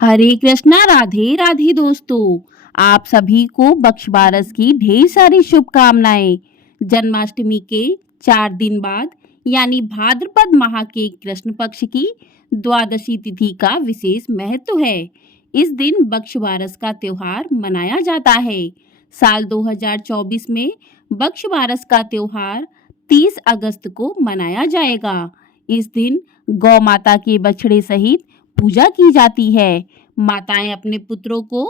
हरे कृष्णा, राधे राधे दोस्तों। आप सभी को बख्शबारस की ढेर सारी शुभकामनाएं। जन्माष्टमी के 4 दिन बाद यानी भाद्रपद माह के कृष्ण पक्ष की द्वादशी तिथि का विशेष महत्व है। इस दिन बख्शबारस का त्योहार मनाया जाता है। साल 2024 में बख्शबारस का त्योहार 30 अगस्त को मनाया जाएगा। इस दिन गौ माता के बछड़े सहित पूजा की जाती है। माताएं अपने पुत्रों को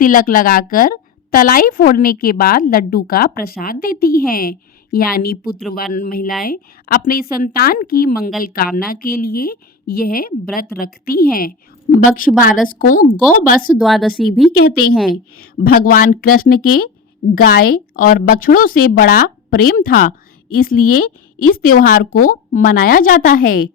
तिलक लगाकर तलाई फोड़ने के बाद लड्डू का प्रसाद देती हैं। यानी पुत्रवान महिलाएं अपने संतान की मंगल कामना के लिए यह व्रत रखती हैं। बख्शबारस को गौबस द्वादशी भी कहते हैं। भगवान कृष्ण के गाय और बछड़ों से बड़ा प्रेम था, इसलिए इस त्योहार को मनाया जाता है।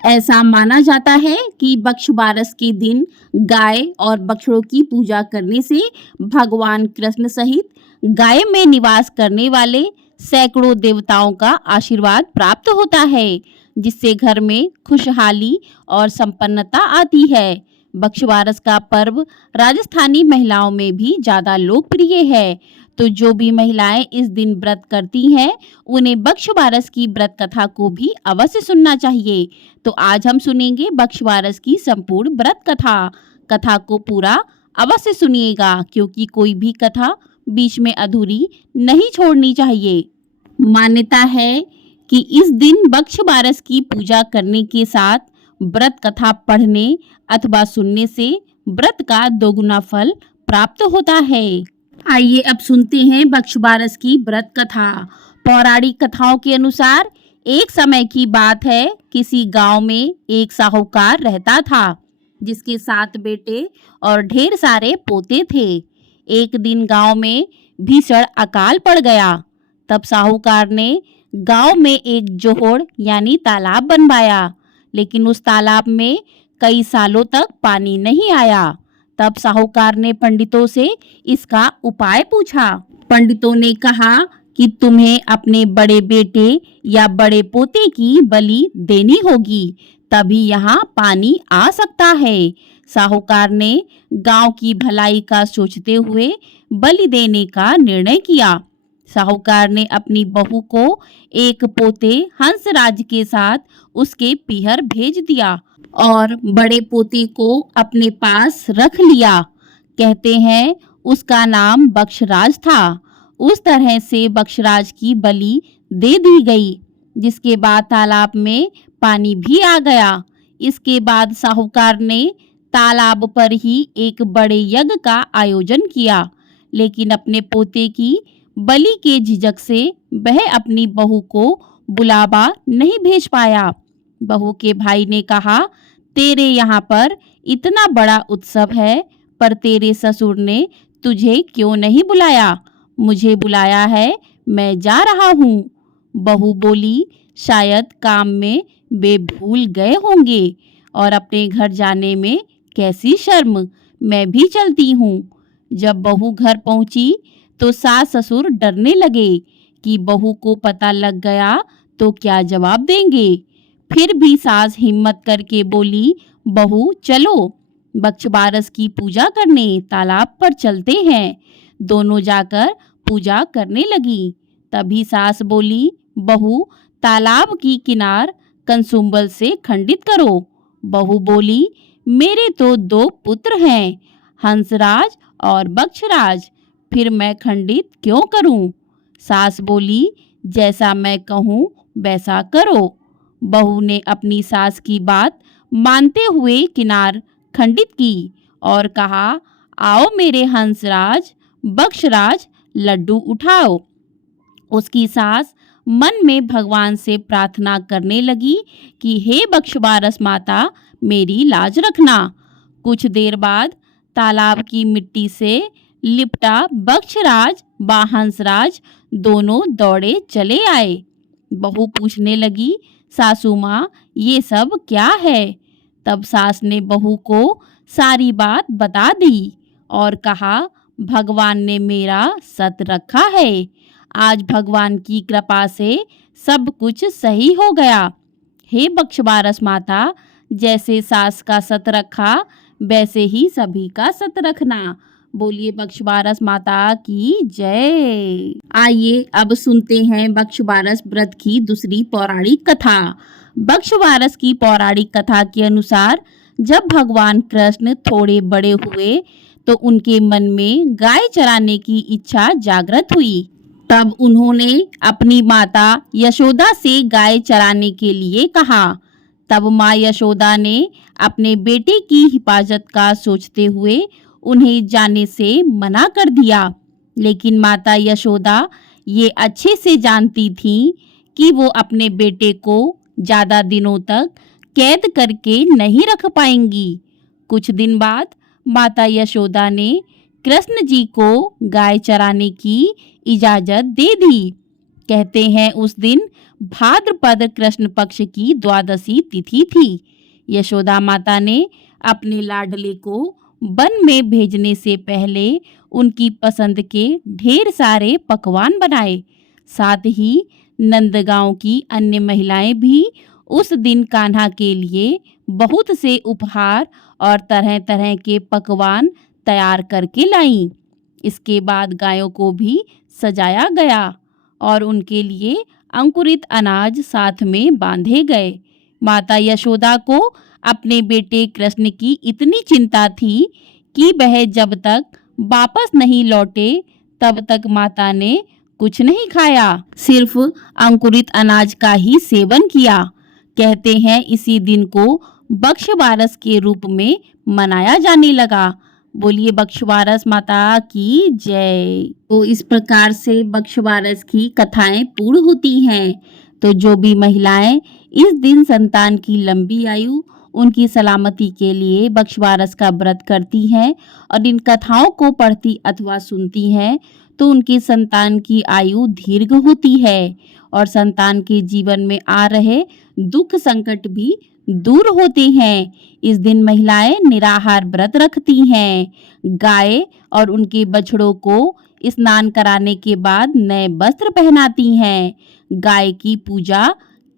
ऐसा माना जाता है कि बख्शबारस के दिन गाय और बछड़ों की पूजा करने से भगवान कृष्ण सहित गाय में निवास करने वाले सैकड़ों देवताओं का आशीर्वाद प्राप्त होता है, जिससे घर में खुशहाली और संपन्नता आती है। बख्शबारस का पर्व राजस्थानी महिलाओं में भी ज्यादा लोकप्रिय है। तो जो भी महिलाएं इस दिन व्रत करती हैं, उन्हें बख्शबारस की व्रत कथा को भी अवश्य सुनना चाहिए। तो आज हम सुनेंगे बख्शबारस की संपूर्ण व्रत कथा। कथा को पूरा अवश्य सुनिएगा, क्योंकि कोई भी कथा बीच में अधूरी नहीं छोड़नी चाहिए। मान्यता है कि इस दिन बख्शबारस की पूजा करने के साथ व्रत कथा पढ़ने अथवा सुनने से व्रत का दोगुना फल प्राप्त होता है। आइए अब सुनते हैं बख्शबारस की व्रत कथा। पौराणिक कथाओं के अनुसार एक समय की बात है, किसी गांव में एक साहूकार रहता था, जिसके 7 बेटे और ढेर सारे पोते थे। एक दिन गांव में भीषण अकाल पड़ गया। तब साहूकार ने गांव में एक जोहड़ यानी तालाब बनवाया, लेकिन उस तालाब में कई सालों तक पानी नहीं आया। तब साहूकार ने पंडितों से इसका उपाय पूछा। पंडितों ने कहा कि तुम्हें अपने बड़े बेटे या बड़े पोते की बलि देनी होगी, तभी यहाँ पानी आ सकता है। साहूकार ने गांव की भलाई का सोचते हुए बलि देने का निर्णय किया। साहूकार ने अपनी बहू को एक पोते हंसराज के साथ उसके पीहर भेज दिया और बड़े पोते को अपने पास रख लिया। कहते हैं उसका नाम बख्शराज था। उस तरह से बख्शराज की बलि दे दी गई, जिसके बाद तालाब में पानी भी आ गया। इसके बाद साहूकार ने तालाब पर ही एक बड़े यज्ञ का आयोजन किया, लेकिन अपने पोते की बलि के झिझक से वह अपनी बहू को बुलावा नहीं भेज पाया। बहू के भाई ने कहा, तेरे यहाँ पर इतना बड़ा उत्सव है, पर तेरे ससुर ने तुझे क्यों नहीं बुलाया? मुझे बुलाया है, मैं जा रहा हूँ। बहू बोली, शायद काम में वे भूल गए होंगे और अपने घर जाने में कैसी शर्म, मैं भी चलती हूँ। जब बहू घर पहुंची तो सास ससुर डरने लगे कि बहू को पता लग गया तो क्या जवाब देंगे। फिर भी सास हिम्मत करके बोली, बहू चलो, बख्शबारस की पूजा करने तालाब पर चलते हैं। दोनों जाकर पूजा करने लगी। तभी सास बोली, बहू तालाब की किनार कंसुम्बल से खंडित करो। बहू बोली, मेरे तो 2 पुत्र हैं, हंसराज और बख्शराज, फिर मैं खंडित क्यों करूं? सास बोली, जैसा मैं कहूं वैसा करो। बहू ने अपनी सास की बात मानते हुए किनार खंडित की और कहा, आओ मेरे हंसराज बख्शराज, लड्डू उठाओ। उसकी सास मन में भगवान से प्रार्थना करने लगी कि हे बख्शबारस माता, मेरी लाज रखना। कुछ देर बाद तालाब की मिट्टी से लिपटा बख्शराज व हंसराज दोनों दौड़े चले आए। बहू पूछने लगी, सासू माँ, ये सब क्या है? तब सास ने बहू को सारी बात बता दी और कहा, भगवान ने मेरा सत रखा है। आज भगवान की कृपा से सब कुछ सही हो गया। हे बख्शबारस माता, जैसे सास का सत रखा वैसे ही सभी का सत रखना। बोलिए बख्शबारस माता की जय। आइए अब सुनते हैं बख्शबारस व्रत की दूसरी पौराणिक कथा। बख्शबारस की पौराणिक कथा के अनुसार जब भगवान कृष्ण थोड़े बड़े हुए तो उनके मन में गाय चराने की इच्छा जागृत हुई। तब उन्होंने अपनी माता यशोदा से गाय चराने के लिए कहा। तब माँ यशोदा ने अपने बेटे की हिफाजत का सोचते हुए उन्हें जाने से मना कर दिया। लेकिन माता यशोदा ये अच्छे से जानती थी कि वो अपने बेटे को ज्यादा दिनों तक कैद करके नहीं रख पाएंगी। कुछ दिन बाद माता यशोदा ने कृष्ण जी को गाय चराने की इजाजत दे दी। कहते हैं उस दिन भाद्रपद कृष्ण पक्ष की द्वादशी तिथि थी। यशोदा माता ने अपने लाडले को वन में भेजने से पहले उनकी पसंद के ढेर सारे पकवान बनाए। साथ ही नंदगांव की अन्य महिलाएं भी उस दिन कान्हा के लिए बहुत से उपहार और तरह तरह के पकवान तैयार करके लाईं। इसके बाद गायों को भी सजाया गया और उनके लिए अंकुरित अनाज साथ में बांधे गए। माता यशोदा को अपने बेटे कृष्ण की इतनी चिंता थी कि वह जब तक वापस नहीं लौटे तब तक माता ने कुछ नहीं खाया, सिर्फ अंकुरित अनाज का ही सेवन किया। कहते हैं इसी दिन को बख्शबारस के रूप में मनाया जाने लगा। बोलिए बख्शबारस माता की जय। तो इस प्रकार से बख्शबारस की कथाएं पूर्ण होती हैं। तो जो भी महिलाएं इस दिन संतान की लंबी आयु, उनकी सलामती के लिए बख्शबारस का व्रत करती हैं और इन कथाओं को पढ़ती अथवा सुनती हैं तो उनकी संतान की आयु दीर्घ होती है और संतान के जीवन में आ रहे दुख संकट भी दूर होते हैं। इस दिन महिलाएं निराहार व्रत रखती हैं। गाय और उनके बछड़ों को स्नान कराने के बाद नए वस्त्र पहनाती हैं। गाय की पूजा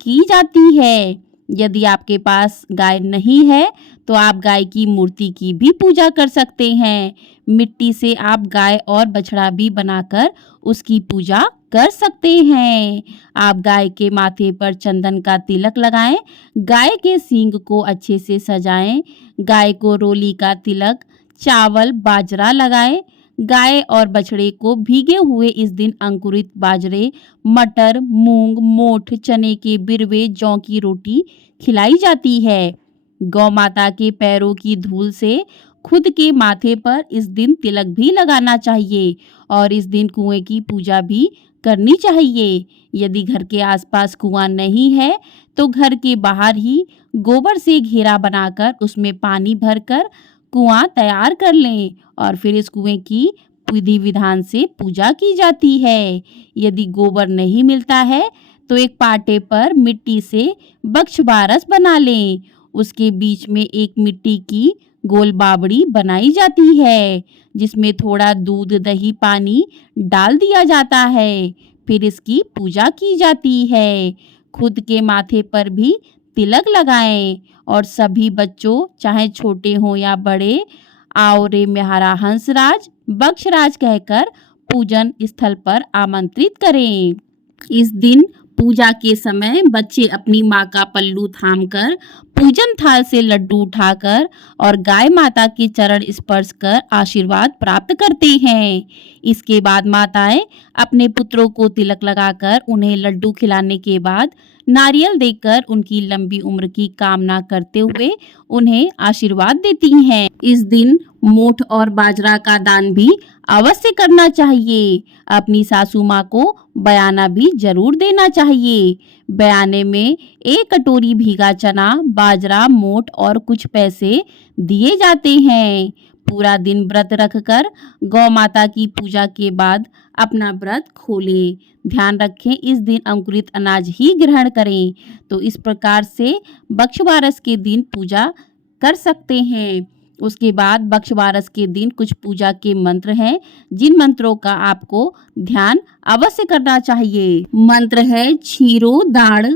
की जाती है। यदि आपके पास गाय नहीं है तो आप गाय की मूर्ति की भी पूजा कर सकते हैं। मिट्टी से आप गाय और बछड़ा भी बनाकर उसकी पूजा कर सकते हैं। आप गाय के माथे पर चंदन का तिलक लगाएं, गाय के सींग को अच्छे से सजाएं, गाय को रोली का तिलक, चावल बाजरा लगाएं। गाय और बछड़े को भीगे हुए इस दिन अंकुरित बाजरे, मटर, मूंग, मोठ, चने के बिरवे, जौ की रोटी खिलाई जाती है। गौ माता के पैरों की धूल से खुद के माथे पर इस दिन तिलक भी लगाना चाहिए और इस दिन कुएं की पूजा भी करनी चाहिए। यदि घर के आसपास कुआं नहीं है तो घर के बाहर ही गोबर से घेरा बनाकर उसमें पानी भरकर कुआं तैयार कर लें और फिर इस कुएं की विधि विधान से पूजा की जाती है। यदि गोबर नहीं मिलता है तो एक पाटे पर मिट्टी से बख्शबारस बना लें। उसके बीच में एक मिट्टी की गोल बावड़ी बनाई जाती है जिसमें थोड़ा दूध, दही, पानी डाल दिया जाता है। फिर इसकी पूजा की जाती है। खुद के माथे पर भी तिलक लगाएं और सभी बच्चों, चाहे छोटे हों या बड़े, आओ रे म्यारा हंसराज, बख्शराज कहकर पूजन स्थल पर आमंत्रित करें। इस दिन पूजा के समय बच्चे अपनी माँ का पल्लू थामकर पूजन थाल से लड्डू उठाकर और गाय माता के चरण स्पर्श कर आशीर्वाद प्राप्त करते हैं। इसके बाद माताएं अपने पुत्रों को तिलक लगाकर उन्हें लड्डू खिलाने के बाद नारियल देकर उनकी लंबी उम्र की कामना करते हुए उन्हें आशीर्वाद देती हैं। इस दिन मोठ और बाजरा का दान भी अवश्य करना चाहिए। अपनी सासू माँ को बयाना भी जरूर देना चाहिए। बयाने में 1 कटोरी भीगा चना, बाजरा, मोठ और कुछ पैसे दिए जाते हैं। पूरा दिन व्रत रखकर गौ माता की पूजा के बाद अपना व्रत खोलें। ध्यान रखें इस दिन अंकुरित अनाज ही ग्रहण करें। तो इस प्रकार से बख्शबारस के दिन पूजा कर सकते हैं। उसके बाद बख्शबारस के दिन कुछ पूजा के मंत्र हैं जिन मंत्रों का आपको ध्यान अवश्य करना चाहिए। मंत्र है क्षीरो दाण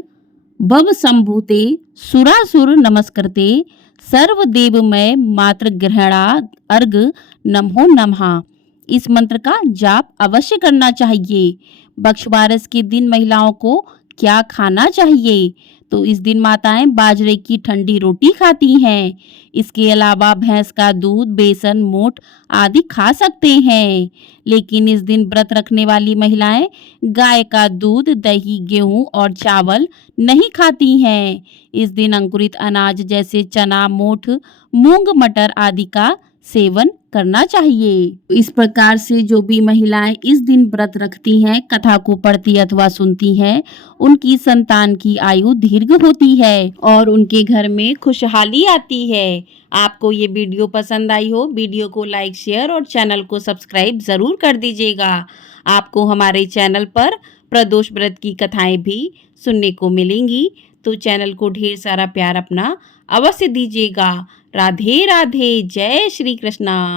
भव संभूते सुरासुर नमस्कृते सर्वदेवमय मातृ ग्रहणा अर्घ नमो नमः। इस मंत्र का जाप अवश्य करना चाहिए। बख्शवारस के दिन महिलाओं को क्या खाना चाहिए? तो इस दिन माताएं बाजरे की ठंडी रोटी खाती हैं। इसके अलावा भैंस का दूध, बेसन, मोठ आदि खा सकते हैं। लेकिन इस दिन व्रत रखने वाली महिलाएं गाय का दूध, दही, गेहूं और चावल नहीं खाती हैं। इस दिन अंकुरित अनाज जैसे चना, मोठ, मूंग, मटर आदि का सेवन करना चाहिए। इस प्रकार से जो भी महिलाएं इस दिन व्रत रखती हैं, कथा को पढ़ती अथवा सुनती हैं, उनकी संतान की आयु दीर्घ होती है और उनके घर में खुशहाली आती है। आपको ये वीडियो पसंद आई हो, वीडियो को लाइक, शेयर और चैनल को सब्सक्राइब जरूर कर दीजिएगा। आपको हमारे चैनल पर प्रदोष व्रत की कथाएं भी सुनने को मिलेंगी, तो चैनल को ढेर सारा प्यार अपना अवश्य दीजिएगा। राधे राधे, जय श्री कृष्णा।